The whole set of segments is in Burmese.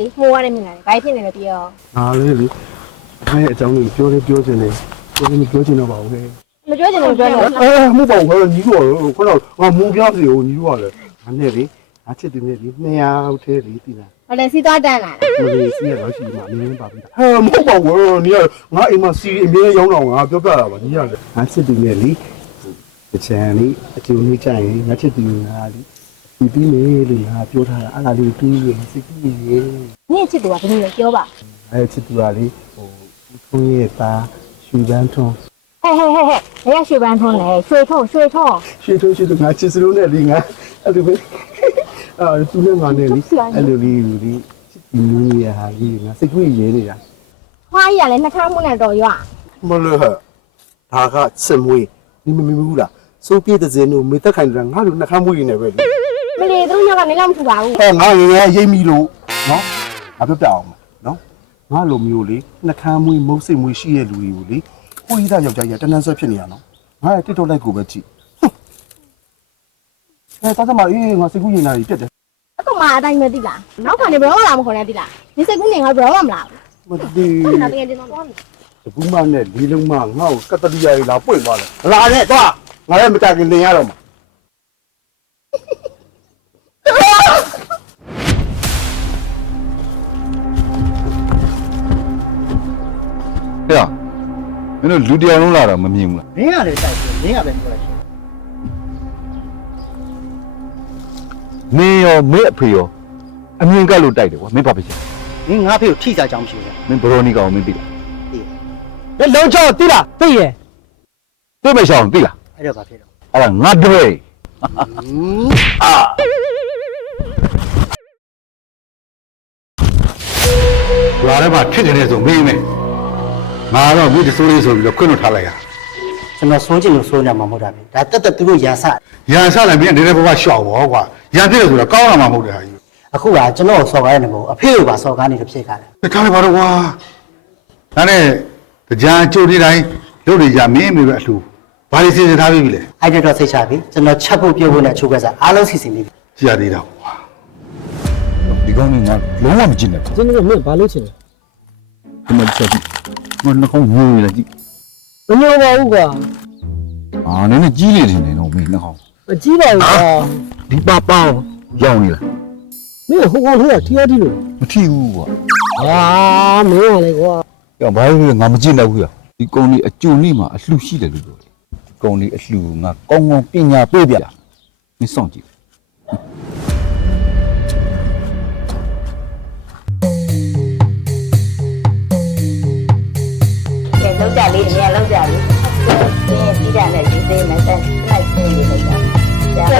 လေမှုရတဲ့မြင်လာတယ်ဘာဖြစ်နေလဲပြော ဟာလေလေအဲ့အကြောင်းကိုပြောချင်တယ်ပြောချင်တော့ပါဘူးလေ မပြောချင်လို့ပြောနေ မှုပေါ့ခေါ်ညီတို့ခေါ်တော့ငါမူပြစီကိုညီတို့ကလည်းငါနဲ့လေငါချစ်တယ်နဲ့လေ200ထဲလေတည်လား ဘာလဲစီးသွားတန်းလာ မလေးစီးရတော့ရှိမှမင်းပါပြီဟဲ့မဟုတ်ပါဘူးညီကငါအိမ်မှာစီအမြဲရောင်းတော့ငါပြောပြတာပါညီကလည်းငါချစ်တယ်နဲ့လေတချမ်းလေးအကျိုးလေးကြရင်ငါချစ်တယ်ငါလေဒီပြီးလေလို့ငါပြောထားတာအဲ့ဒါလေးပြီးရင်စိတ်ကြီးရေ နင့်ချစ်သူကဘယ်လိုလဲပြောပါ အဲ့ချစ်သူကလေထွန်းရဲ့သားရွှေပန်းထွန်း ဟဲ့ဘယ်ရရွှေပန်းထုံးလဲရွှေထုံး ရွှေထုံးငါချစ်စလို့နဲ့လေငါအဲ့လိုပဲသူနဲ့ငါနဲ့လေအဲ့လိုလေးလူလေးချစ်သူမျိုးရဟာလေးငါစိတ်ကြီးရဲနေတာ ဖွားကြီးကလည်းနှခမ်းမှုနဲ့တော်ရွာ မလို့ဟဲ့ဒါကစစ်မွေး你们明白不啦？手边的人哦，没得看着，俺就那看不赢那边的。 မလီသူတို့ကနေလောက်မထူပါဘူး 哎，俺人家也米路，喏，俺不表嘛，喏，俺路没有嘞，那看没某些没些路有嘞，我一打要家也真难说骗你啊喏，俺这都来过不去，哼。哎，大家嘛，我是故意那里别的， အခုမှအတိုင်းမသိလားနောက်ကနေဘယ်တော့လာမခေါ်နဲ့သိလားဒီစိတ်ကူးနေငါဘယ်တော့မှမလာဘူး 我的， နောက်တကယ်တင်တော့သွားမယ် 这不嘛呢，离了嘛，俺个得厉害啦，不嘛了，拉呢，对吧？俺也没带给人家了嘛。 对呀，那绿条龙来了，没明了。 မင်းရတယ်တိုက်တယ်မင်းရပဲပြောလိုက်ရှင် 没有没配哟，没该路带的，我没办法去。 မင်းငါဖေကိုထိစားကြောင်းမရှိဘူး 没不让你搞，没对了， လေလုံးချောတိလားသိရဲ့ 对没想对了， အဲ့တော့ဘာဖြစ်တော့ 哎呀，我对。လာတယ်မှာဖြစ်တယ်နဲ့ဆိုမေးမယ်ငါတော့ဝိတ္တဆိုးလေးဆိုပြီးတော့ခွင့်လွှတ်ထားလိုက်ရ ကျွန်တော်စိုးချင်လို့စိုးနေမှာမဟုတ်တာပဲဒါတက်တက်သူတို့ရန်စ ရန်ဆလိုက်ပြီးအနေနဲ့ဘဝရှောက်ဘောကွာရန်ဖြစ်တယ်ဆိုတာကောင်းလာမှာမဟုတ်တဲ့ဟာကြီး အခုကကျွန်တော်စော်ကားရနေပေါ့အဖေကိုပါစော်ကားနေလို့ဖြစ်ကြတယ် ထားလိုက်ပါတော့ကွာဒါနဲ့ကြားကြိုဒီတိုင်းလုပ်နေကြမင်းမေပဲအလှဘာလို့စီစဉ်ထားပြီလဲ အဲ့ဒါတော့စိတ်ချပြီကျွန်တော်ချက်ဖို့ပြုတ်ဖို့နဲ့အချိုးကစားအားလုံးစီစဉ်နေပြီ ကြည်ရသေးတာကွာဒီကောင်းနေငါလုံးဝမကြည့်နဲ့ ကျွန်တော်မင်းဘာလို့ချင်လဲ ဒီမှာချက်ကြည့်ငါနှကောင်းငိုနေလားကြည့် မညောပါဘူးကွာ အာနည်းနည်းကြီးနေတယ်နော်မင်းနှကောင်း မကြည့်ပါဘူးကွာ ဒီပါပေါင်းရောက်နေလား မင်းဟိုကောင်ထဲကထီရထီလို့ မထီဘူးကွာ ဟာမင်းကလေကွာ ။ဘာလို့ငါမကြည့်နိုင်ဘူးရ။ဒီကုန်းလေးအကျုံလေးမှာအလှရှိတယ်လို့ပြောတယ်။ကုန်းလေးအလှငါကောင်းကောင်းပညာပေးပြ။မင်းစောင့်ကြည့် ကဲလောက်ကြလေးအများလောက်ကြလေးဒီကြနဲ့ဒီသေးနဲ့တက်လိုက်သေးလေးလိုက်ကြရတာ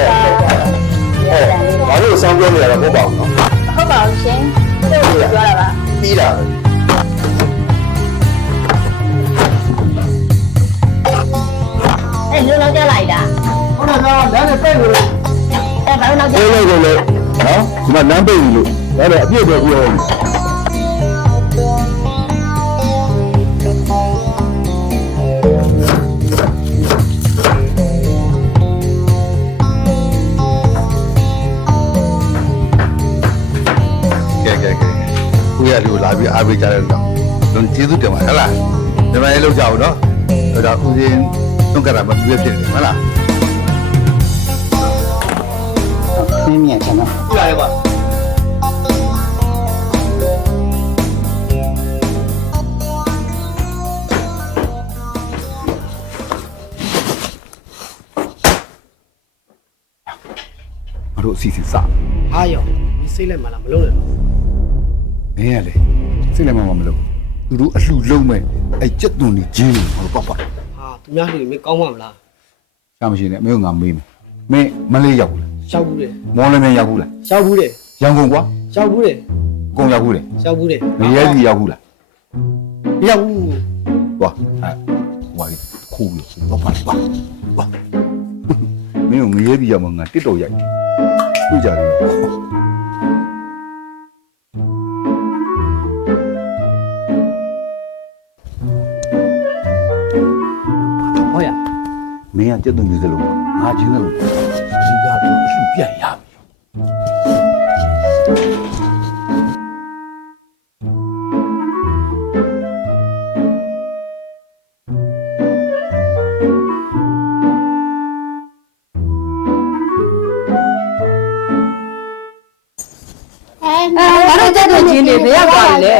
ဘာလို့စောင်းပြောနေရတာမဟုတ်ပါဘူးနော် ဟုတ်ပါဘူးရှင်သူ့ကိုပြောတာပါ ပြီးတာပဲ အဲ့လူလောက်ကြလိုက်တာ ဟုတ်တယ်ကွာဒါနဲ့တိုက်လို့ အဲ့ဘာလို့နောက်ကြ ။လေးလေးလေးနော်ဒီမှာလမ်းပိတ်ပြီလို့ဒါလည်းအပြည့်ပဲပြောရမယ်။ကဲကိုရလူလာပြီးအားပေးကြတယ်တော့လွန်ကျေးဇူးတင်ပါဟဲ့လားဒီမှာလေးလောက်ကြအောင်နော်ဒါဦးစင်းသွန်ကြတာမပြည့်ဖြစ်တယ်ဟုတ်လား မင်းမြင်ကျွန်တော် ပြရတယ်ကွာ မတို့အစီအစဉ်စ ဟာရောဒီစိတ်လိုက်မှလားမလုံးနဲ့တော့ မင်းရလေစိတ်လည်းမမလို့သူတို့အလှလုံးမဲ့အဲ့ကြက်သွန်ကြီးဂျင်းလို့ဟောပေါ့ပေါ့ ဟာသူများလူတွေမင်းကောင်းမှမလား ရှာမရှိနဲ့မင်းကငါမေးမယ်မင်းမလေးရောက်ဘူးလား ရှောက်ဘူးတယ် မော်လမြိုင်ရောက်ဘူးလား ရှောက်ဘူးတယ် ရန်ကုန်ကွာ ရှောက်ဘူးတယ် အကုန်ရောက်ဘူးလေ ရှောက်ဘူးတယ် မရဲကြီးရောက်ဘူးလား မရောက်ဘူး ဟွာအဲ့ဟွာလေးခိုးပြီးတော့ပါပါဟွာမင်းကငရဲကြီးရောက်မှငါတစ်တော်ရိုက်တွေ့ကြတယ် ဟောရ မင်းကကြက်သွန်ကြီးစလုံးငါချင်းစလုံးဒီကတော့အလှပြန်ရပြီ တဲ့ချင်းတွေဘယ်ရောက်သွားလဲ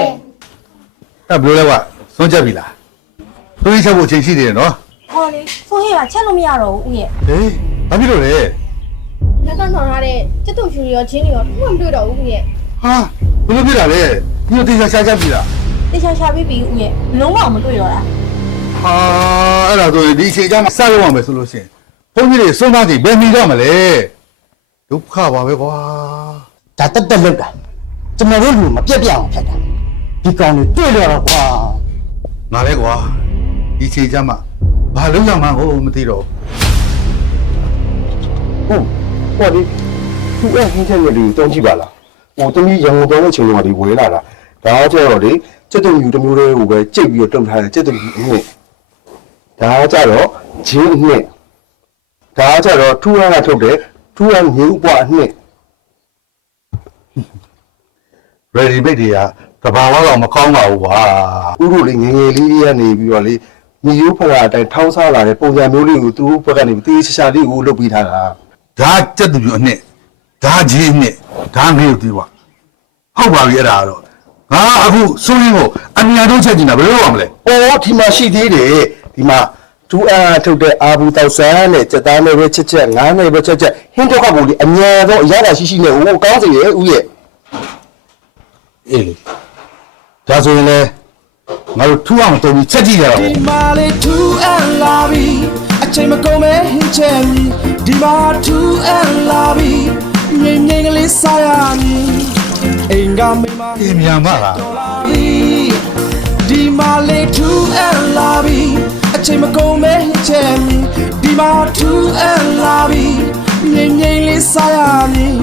အဲ့ဘယ်လိုလဲကွာစွန့်ချက်ပြီလားသွေးချက်ဖို့အချိန်ရှိသေးတယ်နော် ဟောလေဆိုဟဲ့ပါချက်လို့မရတော့ဘူးဦးရဲ့ ဟေးဘာဖြစ်လို့လဲ လက်ကဆောင်ထားတဲ့စက်တုံဖြူရောချင်းတွေရောထပ်မတွေ့တော့ဘူးဦးရဲ့ ဟာဘယ်လိုဖြစ်တာလဲဒီလိုတင်ရှားပြီလား တေချာရှာပြီးပြီဦးရဲ့လုံးဝမတွေ့တော့တာ ဟာအဲ့ဒါဆိုရင်ဒီအချိန်ကျမှစရအောင်မယ်ဆိုလို့ရှိရင်ဘုန်းကြီးတွေစွန့်သားစီဘယ်မီတော့မလဲဒုက္ခပါပဲကွာ ဒါတက်တက်လောက်တာကျွန်တော်တို့လူမပြက်ပြအောင်ဖြတ်တာဒီကောင်တွေတွေ့တော့ကွာ ငါလဲကွာဒီအချိန်ကျမှဘာလုပ်ရမှန်းကိုမသိတော့ ဟုတ်ဟောဒီသူ့ရဲ့ဟင်းချက်တွေတုံးကြည့်ပါလားဟိုတမီးရံကုန်တဲ့ချိန်မှာဒီဝဲလာတာဒါကြတော့လေစက်တုံယူတစ်မျိုးလေးကိုပဲကြိတ်ပြီးတော့တုံထားတယ်စက်တုံယူအနှစ်ဒါကြတော့ဂျင်းအနှစ်ဒါကြတော့ထူရကထုတ်တယ်ထူရငင်းဥပွားအနှစ် ready made တွေကကဘာဝတော့မကောင်းပါဘူးကွာ ဥတို့လေငငယ်လေးကနေပြီးတော့လေမြေရိုးဖရာအတိုင်းထောင်းစားလာတဲ့ပုံစံမျိုးလေးကိုသူတို့ဘက်ကနေတေးရှာလေးကိုလုပ်ပေးထားတာ ဒါကြက်သူပြအနှစ်ဒါကြီးအနှစ်ဒါငေးသေးကွာဟုတ်ပါပြီအဲ့ဒါကတော့ငါအခုစိုးရင်းကိုအမြန်ဆုံးချက်ကြည့်တာဘယ်လိုလုပ်ရမလဲ ။အော်ဒီမှာရှိသေးတယ်ဒီမှာသူအားထုတ်တဲ့အာဘူးတောက်ဆန်းနဲ့စက်သားနဲ့ပဲချက်ငါးနဲ့ပဲချက်ဟင်းတော့ကဘူးလေအမြန်ဆုံးအရသာရှိနဲ့ဟိုကောင်းစီရဲ့ဦးရဲ့ အေးလေဒါဆိုရင်လေငါတို့ထူအောင်တုံပြီးချက်ကြည့်ကြတော့ ဒီမာလေး2 and lobby အချိန်မကုန်မဲဟင်းချင်ဒီမာ2 and lobby ငိမ့်ငိမ့်ကလေးစားရမည်အိမ်ကမိမ အေးမြန်ပါလား ဒီမာလေး2 and lobby အချိန်မကုန်မဲဟင်းချင်ဒီမာ2 and lobby ငိမ့်ငိမ့်လေးစားရမည်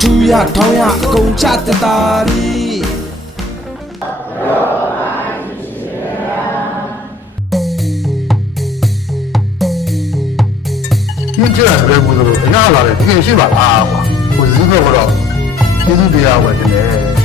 သူရထောင်းရအကုန်ချတတာရီ ညင်ချက်ရတယ်ဘုလို့အနာလာတယ်ဒီရှိပါလားကွာကိုစည်းကတော့ကျေးဇူးတရားဝယ်တယ်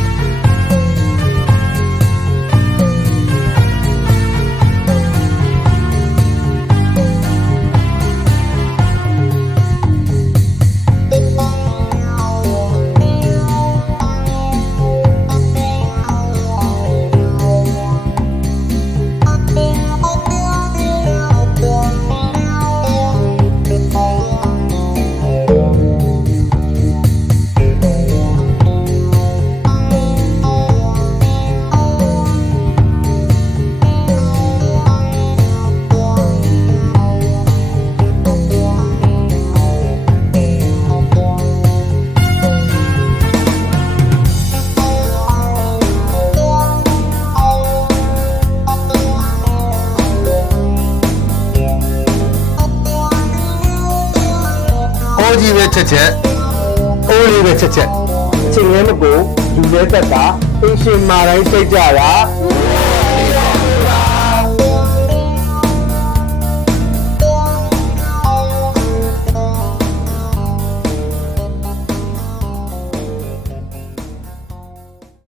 ကြီးပဲချက်ချက်အိုးလေးပဲချက်ချက် အချိန်လည်းမကုန်လူလည်းတက်တာအင်းရှင်မာတိုင်းစိတ်ကြတာ